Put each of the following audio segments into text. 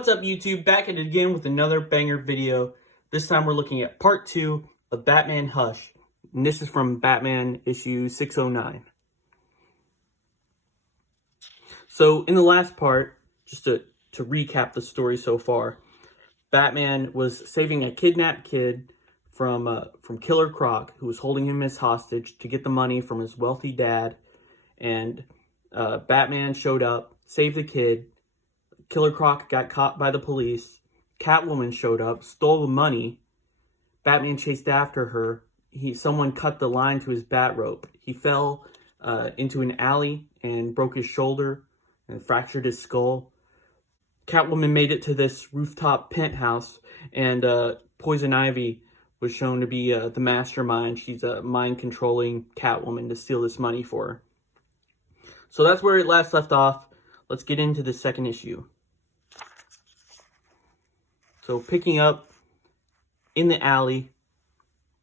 What's up, YouTube? Back at it again with another banger video. This time we're looking at part 2 of Batman Hush. And this is from Batman issue 609. So in the last part, just to recap the story so far, Batman was saving a kidnapped kid from Killer Croc, who was holding him as hostage to get the money from his wealthy dad. And Batman showed up, saved the kid. Killer Croc got caught by the police. Catwoman showed up, stole the money. Batman chased after her. Someone cut the line to his bat rope. He fell into an alley and broke his shoulder and fractured his skull. Catwoman made it to this rooftop penthouse, and Poison Ivy was shown to be the mastermind. She's mind-controlling Catwoman to steal this money for her. So that's where it last left off. Let's get into the second issue. So picking up in the alley,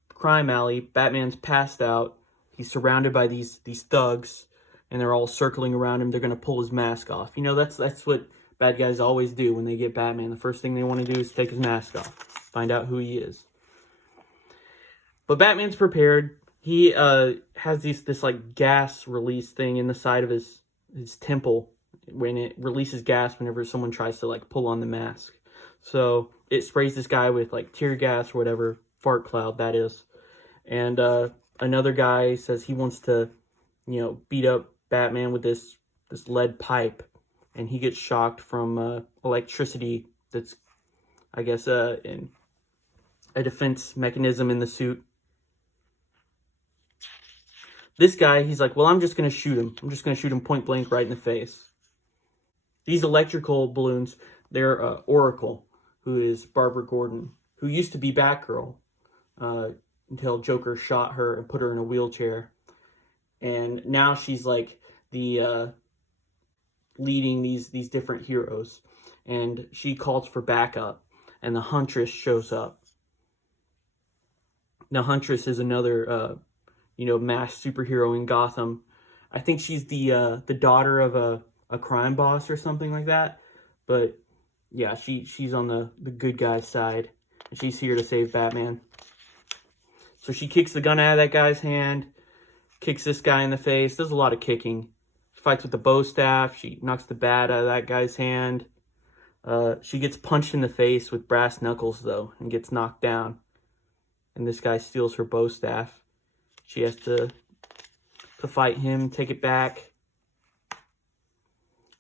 crime alley, Batman's passed out. He's surrounded by these thugs, and they're all circling around him. They're going to pull his mask off. You know, that's what bad guys always do when they get Batman. The first thing they want to do is take his mask off, find out who he is. But Batman's prepared. He has this like gas release thing in the side of his temple when it releases gas whenever someone tries to like pull on the mask. So it sprays this guy with like tear gas or whatever, fart cloud that is. And another guy says he wants to, beat up Batman with this lead pipe, and he gets shocked from electricity that's, I guess, in a defense mechanism in the suit. This guy, he's like, well, I'm just going to shoot him. I'm just going to shoot him point blank right in the face. These electrical balloons, they're Oracle, who is Barbara Gordon, who used to be Batgirl until Joker shot her and put her in a wheelchair. And now she's like the leading these different heroes. And she calls for backup, and the Huntress shows up. The Huntress is another masked superhero in Gotham. I think she's the daughter of a crime boss or something like that. But yeah, she's on the good guy's side, and she's here to save Batman. So she kicks the gun out of that guy's hand, kicks this guy in the face, does a lot of kicking. She fights with the bow staff, she knocks the bat out of that guy's hand. She gets punched in the face with brass knuckles, though, and gets knocked down. And this guy steals her bow staff. She has to fight him, take it back.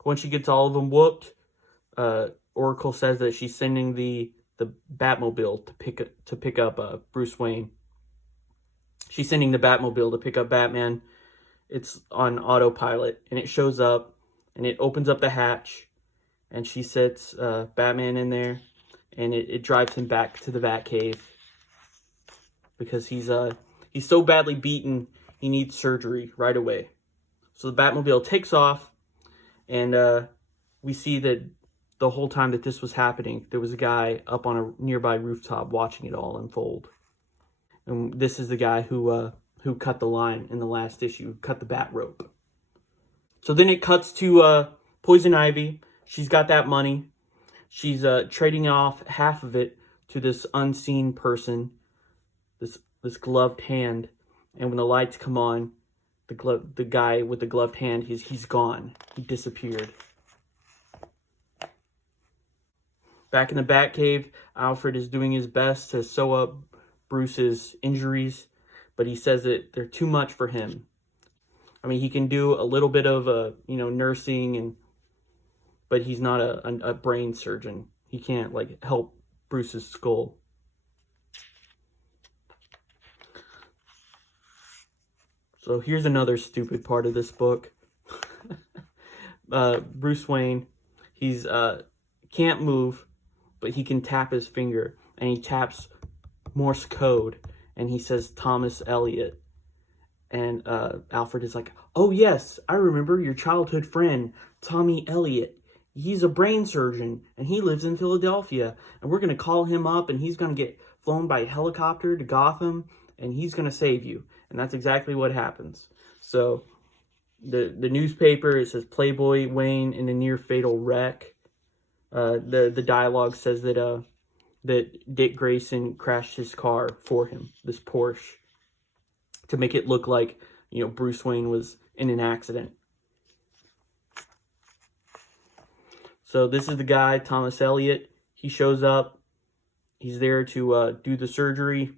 Once she gets all of them whooped, Oracle says that she's sending the Batmobile to pick up Bruce Wayne. She's sending the Batmobile to pick up Batman. It's on autopilot, and it shows up, and it opens up the hatch, and she sets Batman in there, and it drives him back to the Batcave because he's so badly beaten he needs surgery right away. So the Batmobile takes off, and we see that the whole time that this was happening, there was a guy up on a nearby rooftop watching it all unfold. And this is the guy who cut the line in the last issue, cut the bat rope. So then it cuts to Poison Ivy. She's got that money. She's trading off half of it to this unseen person, this gloved hand. And when the lights come on, the guy with the gloved hand, he's gone. He disappeared. Back in the Batcave, Alfred is doing his best to sew up Bruce's injuries, but he says that they're too much for him. I mean, he can do a little bit of nursing, but he's not a brain surgeon. He can't help Bruce's skull. So here's another stupid part of this book. Bruce Wayne, he's can't move, but he can tap his finger, and he taps Morse code, and he says Thomas Elliot. And Alfred is like, oh yes, I remember your childhood friend, Tommy Elliot. He's a brain surgeon, and he lives in Philadelphia, and we're going to call him up, and he's going to get flown by helicopter to Gotham, and he's going to save you. And that's exactly what happens. So the newspaper, it says Playboy Wayne in a near fatal wreck. The dialogue says that Dick Grayson crashed his car for him, this Porsche, to make it look like, you know, Bruce Wayne was in an accident. So this is the guy, Thomas Elliot. He shows up. He's there to do the surgery,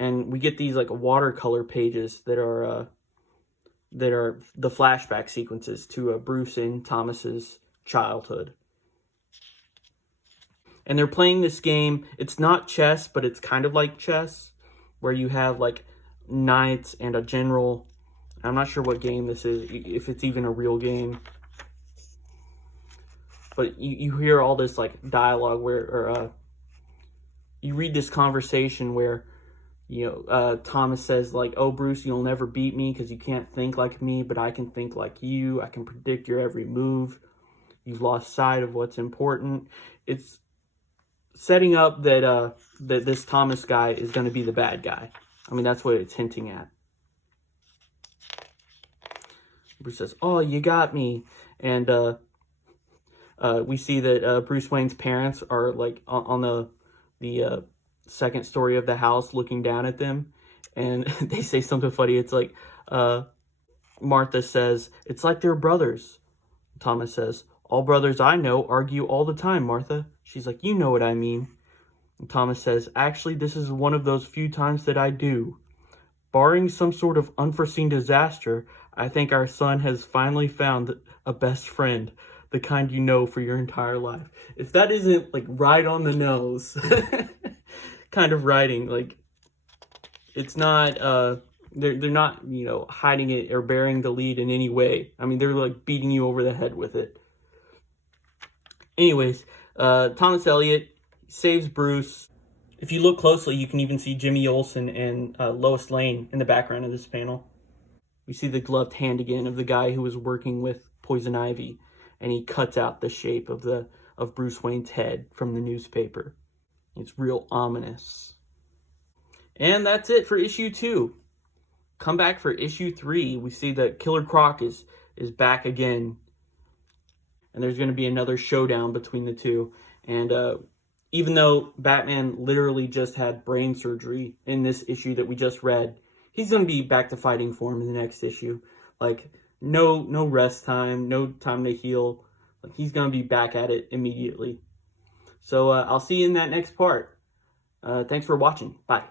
and we get these like watercolor pages that are the flashback sequences to Bruce and Thomas's childhood. And they're playing this game. It's not chess, but it's kind of like chess, where you have like knights and a general. I'm not sure what game this is, if it's even a real game. But you hear all this like dialogue where, you read this conversation where, you know, Thomas says like, "Oh, Bruce, you'll never beat me because you can't think like me, but I can think like you. I can predict your every move. You've lost sight of what's important." It's setting up that that this Thomas guy is going to be the bad guy. I mean, that's what it's hinting at. Bruce says, "Oh, you got me," and we see that Bruce Wayne's parents are like on the second story of the house looking down at them, and they say something funny. It's like, Martha says, "It's like they're brothers." Thomas says, "All brothers I know argue all the time, Martha." She's like, "You know what I mean." And Thomas says, "Actually, this is one of those few times that I do. Barring some sort of unforeseen disaster, I think our son has finally found a best friend, the kind you know for your entire life." If that isn't like right on the nose kind of writing, like, it's not they're not, you know, hiding it or bearing the lead in any way. I mean, they're like beating you over the head with it. Anyways, Thomas Elliot saves Bruce. If you look closely, you can even see Jimmy Olsen and Lois Lane in the background of this panel. We see the gloved hand again of the guy who was working with Poison Ivy, and he cuts out the shape of Bruce Wayne's head from the newspaper. It's real ominous. And that's it for issue 2. Come back for issue 3. We see that Killer Croc is back again, and there's going to be another showdown between the two. And even though Batman literally just had brain surgery in this issue that we just read, he's going to be back to fighting form in the next issue. Like, no rest time, no time to heal. Like, he's going to be back at it immediately. So I'll see you in that next part. Thanks for watching. Bye.